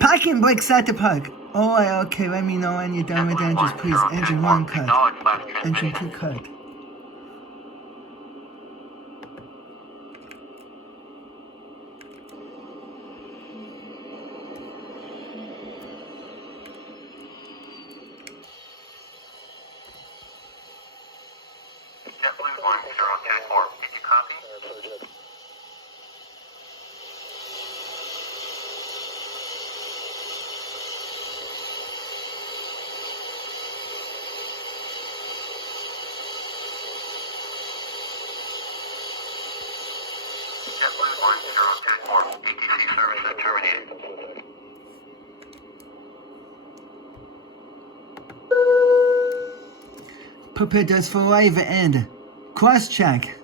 Parking brake set to park. Oh, okay, let me know when you're done with engines, please. Engine 1 cut. Engine 2 cut. JetBlue 1024, did you copy? JetBlue 1024, ATC service has terminated. Prepare does for arrival and cross-check.